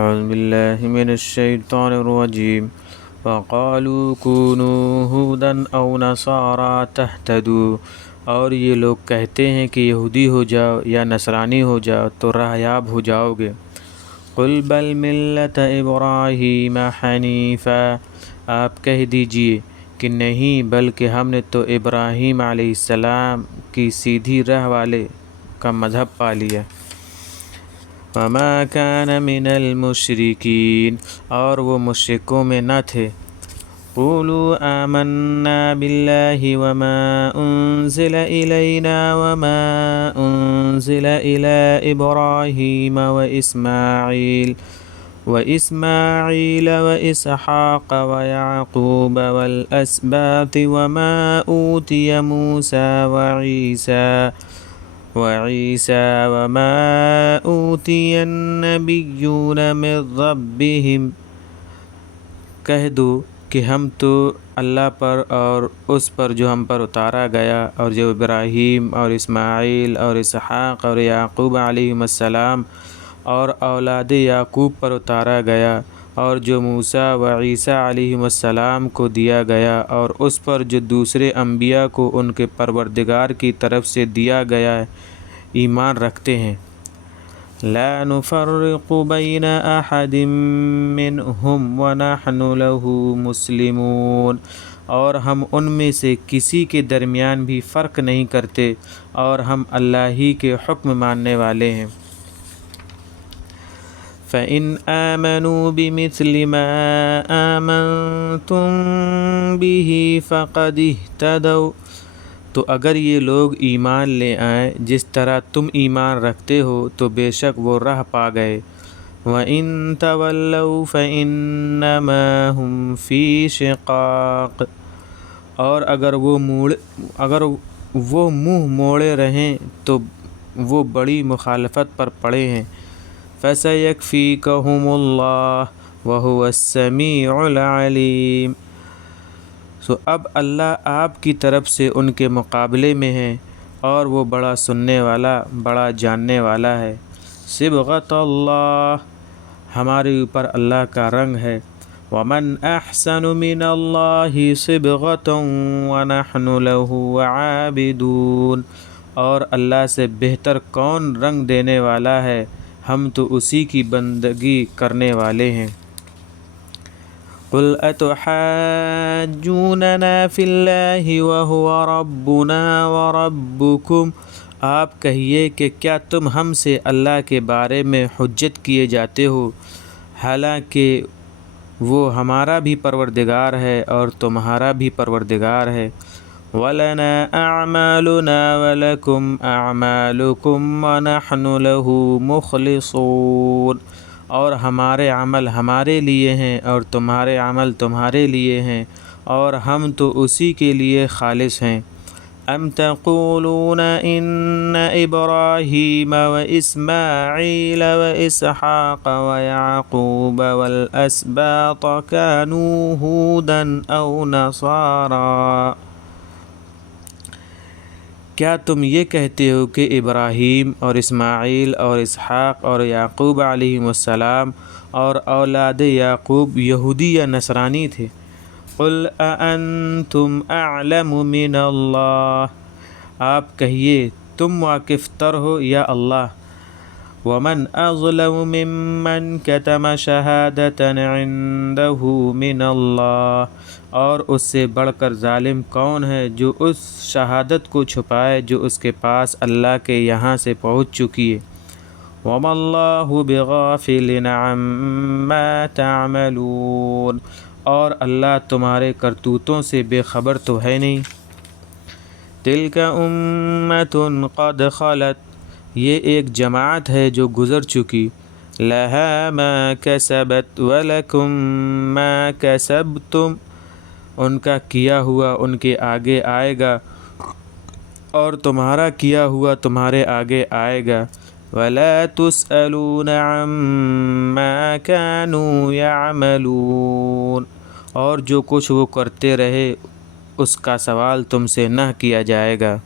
اعوذ باللہ من الشیطان الرجیم وقالوا كونوا هودا او نصارى تهتدوا، اور یہ لوگ کہتے ہیں کہ یہودی ہو جاؤ یا نصرانی ہو جاؤ تو راہیاب ہو جاؤ گے۔ قل بل ملت ابراہیم حنیفا، آپ کہہ دیجئے کہ نہیں بلکہ ہم نے تو ابراہیم علیہ السلام کی سیدھی راہ والے کا مذہب پا لیا۔ وما كان من المشرکین، اور وہ مشرکوں میں نہ تھے۔ قولوا آمنا باللہ وما انزل الینا وما انزل الی ابراہیم واسماعیل واسحاق ویعقوب والاسباط وما اوتی موسیٰ وعیسیٰ وما اوتی النبیون من ربہم، کہہ دو کہ ہم تو اللہ پر اور اس پر جو ہم پر اتارا گیا اور جو ابراہیم اور اسماعیل اور اسحاق اور یعقوب علیہم السلام اور اولاد یعقوب پر اتارا گیا، اور جو موسیٰ و عیسیٰ علیہم السلام کو دیا گیا، اور اس پر جو دوسرے انبیاء کو ان کے پروردگار کی طرف سے دیا گیا ایمان رکھتے ہیں۔ لا نفرق بین احد منہم ونحن له مسلمون، اور ہم ان میں سے کسی کے درمیان بھی فرق نہیں کرتے اور ہم اللہ ہی کے حکم ماننے والے ہیں۔ فَإِنْ آمَنُوا بِمِثْلِ مَا آمَنْتُمْ بِهِ فَقَدِ اهْتَدَوْا، تو اگر یہ لوگ ایمان لے آئیں جس طرح تم ایمان رکھتے ہو تو بے شک وہ راہ پا گئے۔ وَإِن تَوَلَّوْا فَإِنَّمَا هُمْ فِي شِقَاقٍ، اور اگر وہ منہ موڑے رہیں تو وہ بڑی مخالفت پر پڑے ہیں۔ فَسَيَكْفِيكَهُمُ اللَّهُ وَهُوَ السَّمِيعُ الْعَلِيمُ، سو اب اللہ آپ کی طرف سے ان کے مقابلے میں ہے اور وہ بڑا سننے والا بڑا جاننے والا ہے۔ صبغۃ اللہ، ہمارے اوپر اللہ کا رنگ ہے۔ ومن احسن من اللہ صبغۃ ونحن له عابدون، اور اللہ سے بہتر کون رنگ دینے والا ہے، ہم تو اسی کی بندگی کرنے والے ہیں۔ قل اتحاجوننا فی اللہ وهو ربنا وربکم، آپ کہیے کہ کیا تم ہم سے اللہ کے بارے میں حجت کیے جاتے ہو، حالانکہ وہ ہمارا بھی پروردگار ہے اور تمہارا بھی پروردگار ہے۔ وَلَنَا أَعْمَالُنَا وَلَكُمْ أَعْمَالُكُمْ وَنَحْنُ لَهُ مُخْلِصُونَ، اور ہمارے عمل ہمارے لیے ہیں اور تمہارے عمل تمہارے لیے ہیں اور ہم تو اسی کے لیے خالص ہیں۔ ام تقولون ان ابراہیم واسماعیل واسحاق ویعقوب والاسباط كانوا ہودا او نصارا، کیا تم یہ کہتے ہو کہ ابراہیم اور اسماعیل اور اسحاق اور یعقوب علیہم السلام اور اولاد یعقوب یہودی یا نصرانی تھے؟ قل اانتم اعلم من اللہ، آپ کہیے تم واقف تر ہو یا اللہ۔ ومن اظلم ممن کتم شہادۃ عنده من اللہ، اور اس سے بڑھ کر ظالم کون ہے جو اس شہادت کو چھپائے جو اس کے پاس اللہ کے یہاں سے پہنچ چکی ہے۔ وما اللہ بغافل عما تعملون، اور اللہ تمہارے کرتوتوں سے بے خبر تو ہے نہیں۔ تلک امۃ قد خلت، یہ ایک جماعت ہے جو گزر چکی۔ لہا ما کسبت ولکم ما کسبتم، ان کا کیا ہوا ان کے آگے آئے گا اور تمہارا کیا ہوا تمہارے آگے آئے گا۔ ولا تسألون عما كانوا يعملون، اور جو کچھ وہ کرتے رہے اس کا سوال تم سے نہ کیا جائے گا۔